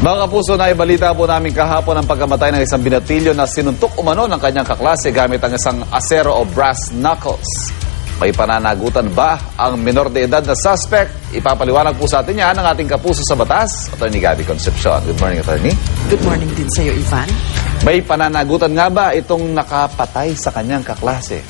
Mga kapuso, naibalita po namin kahapon ang pagkamatay ng isang binatilyo na sinuntok umano ng kanyang kaklase gamit ang isang asero o brass knuckles. May pananagutan ba ang minor de edad na suspect? Ipapaliwanag po sa atin yan ang ating kapuso sa batas, Attorney Gabby Concepcion. Good morning, Attorney. Good morning din sa'yo, Ivan. May pananagutan nga ba itong nakapatay sa kanyang kaklase?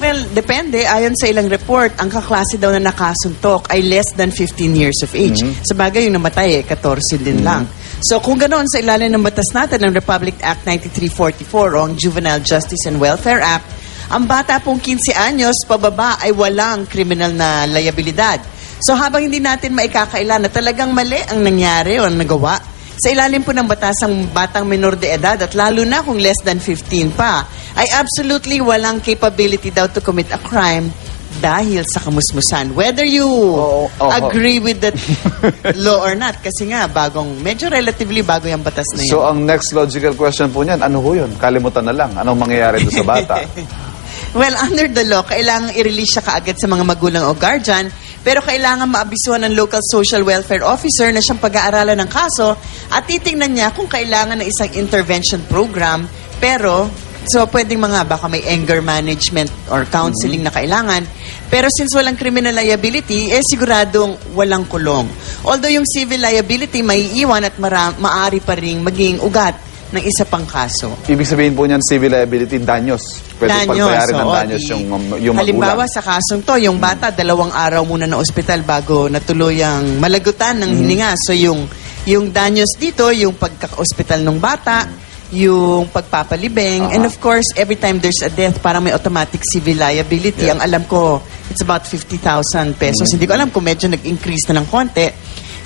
Well, depende. Ayon sa ilang report, ang kaklase daw na nakasuntok ay less than 15 years of age. Sa bagay, yung namatay eh, 14 din lang. So kung ganoon sa ilalim ng batas natin ng Republic Act 9344 o ang Juvenile Justice and Welfare Act, ang bata pong 15 anyos pababa ay walang criminal na liabilidad. So habang hindi natin maikakaila na talagang mali ang nangyari o ang nagawa, sa ilalim po ng batas ang batang minor de edad at lalo na kung less than 15 pa, ay absolutely walang capability daw to commit a crime dahil sa kamusmusan. Whether you Oo, oo. agree with that law or not, kasi nga, bagong, medyo relatively bago yung batas na yun. So ang next logical question po niyan, ano ho yun? Kalimutan na lang. Anong mangyayari doon sa bata? Well, under the law, kailangan i-release siya kaagad sa mga magulang o guardian, pero kailangan maabisuhan ng local social welfare officer na siyang pag-aaralan ng kaso at titingnan niya kung kailangan ng isang intervention program. Pero, so pwedeng mga baka may anger management or counseling na kailangan. Pero since walang criminal liability, eh siguradong walang kulong. Although yung civil liability may iwan at mara- maaari pa rin maging ugat ng isa pang kaso. Ibig sabihin po niyan, civil liability, danyos. Pwede pagbayarin ng danyos yung, yung Halimbawa magulang. sa kasong to, yung bata dalawang araw muna na ospital bago natuluyang malagutan ng hininga. So yung yung danyos dito, yung pagka-ospital ng bata, yung pagpapalibing, Aha. and of course, every time there's a death, parang may automatic civil liability. Yeah. Ang alam ko, it's about 50,000 pesos. Hindi ko alam kung medyo nag-increase na ng konti.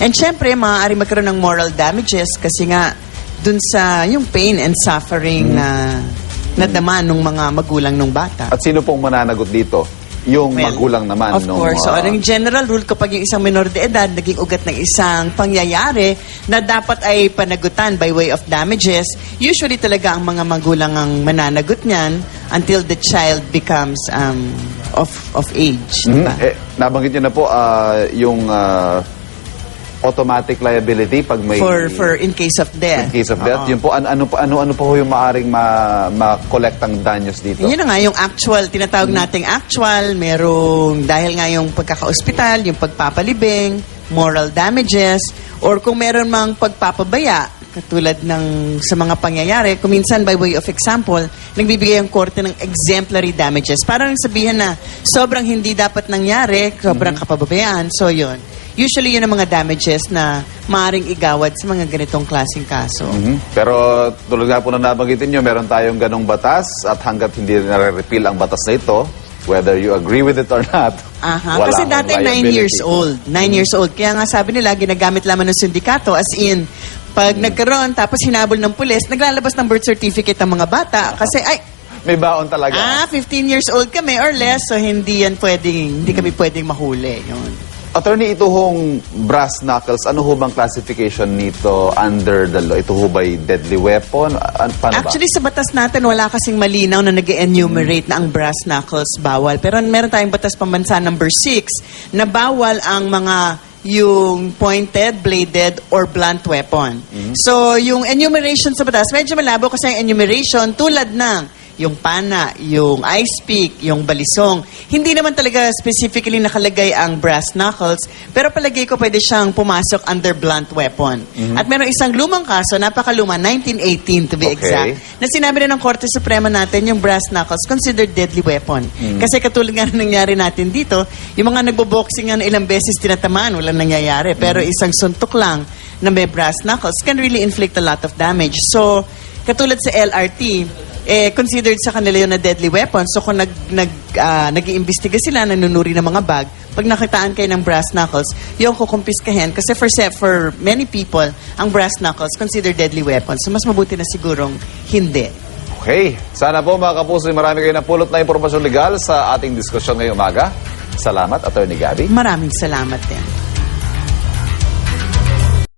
And syempre, maaari magkaroon ng moral damages kasi nga, dun sa yung pain and suffering na nadama ng mga magulang ng bata. At sino pong mananagot dito? Yung Well, magulang naman. Of nung, course. So, ah, ang general rule, kapag yung isang minor de edad naging ugat ng isang pangyayari na dapat ay panagutan by way of damages, usually talaga ang mga magulang ang mananagot niyan until the child becomes um, of of age. mhm. diba? eh, nabanggit niyo na po ah, yung ah, automatic liability pag may... For for in case of death. in case of death. Oo. Yun po, ano, ano, po- ano, ano po yung maaring ma- ma-collect ang danyos dito? Yun na nga, yung actual, tinatawag nating actual, merong, dahil nga yung pagkaka-ospital, yung pagpapalibing, moral damages, or kung meron mang pagpapabaya, katulad ng sa mga pangyayari, kung minsan by way of example, nagbibigay ang korte ng exemplary damages. Parang sabihin na sobrang hindi dapat nangyari, sobrang kapababayaan, so yun. Usually yun ang mga damages na maaring igawad sa mga ganitong klaseng kaso. Mhm. Pero tulad nga po na nabanggitin nyo, meron tayong ganong batas at hanggat hindi nare-repeal ang batas na ito, whether you agree with it or not, Aha, wala kasi akong dati 9 liability. years old. 9 years old. Kaya nga sabi nila, ginagamit lamang ng sindikato as in, pag nagkaroon, tapos hinabol ng pulis, naglalabas ng birth certificate ang mga bata. Kasi, ay, May baon talaga. ah, 15 years old kami or less, so hindi yan pwedeng, hindi kami pwedeng mahuli. Yun. Attorney, ito hong brass knuckles, ano ho bang classification nito under the law? Ito ho ba'y deadly weapon? An paano Actually, sa batas natin, wala kasing malinaw na nag enumerate na ang brass knuckles bawal. Pero meron tayong batas pambansa number 6 na bawal ang mga yung pointed, bladed, or blunt weapon. So, yung enumeration sa batas, medyo malabo kasi ang enumeration tulad ng yung pana, yung ice pick, yung balisong. Hindi naman talaga specifically nakalagay ang brass knuckles, pero palagay ko pwede siyang pumasok under blunt weapon. At meron isang lumang kaso, napakaluma, 1918 to be Okay. exact, na sinabi na ng Korte Suprema natin yung brass knuckles considered deadly weapon. Kasi katulad nga ng nangyari natin dito, yung mga nagbo-boxing nga na ilang beses tinatamaan, walang nangyayari. Pero isang suntok lang na may brass knuckles can really inflict a lot of damage. So, katulad sa LRT, eh, considered sa kanila yun na deadly weapon. So, kung nag, nag, ah, nag-iimbestiga sila, nanunuri ng mga bag, pag nakitaan kayo ng brass knuckles, yung kukumpiskahin. Kasi for, for many people, ang brass knuckles considered deadly weapon. So, mas mabuti na sigurong hindi. Okay. Sana po mga kapuso, marami kayo napulot na impormasyon legal sa ating diskusyon ngayong umaga. Salamat, Attorney Gabby. Maraming salamat din.